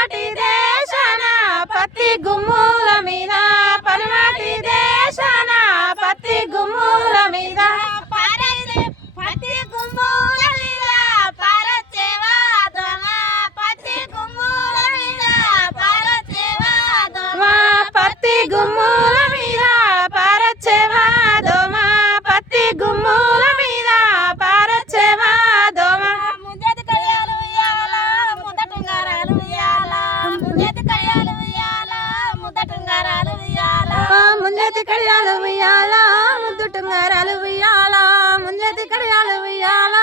పల్నాటి దేశాన పత్తి గుమ్ముల మీద పల్నాటి దేశాన పత్తి గుమ్ముల మీద పత్తి గుమ్ముల మీద పారచేవా దోమ పత్తి గుమ్ముల మీద పారచేవా దోమ పత్తి గుమ్ముల మీద పారచేవా దోమ పత్తి గుమ్ముల మీద పారచేవా దోమ ముంజేతి కడియాలు ఉయ్యాల ముద్దటుంగారాలు ఉయ్యాల ముంజేతి కడియాలు ఉయ్యాల ముద్దటుంగారాలు ఉయ్యాల ముంజేతి కడియాలు ఉయ్యాల ముద్దుటుంగారాలు ఉయ్యాల ముంజేతి కడియాలు ఉయ్యాల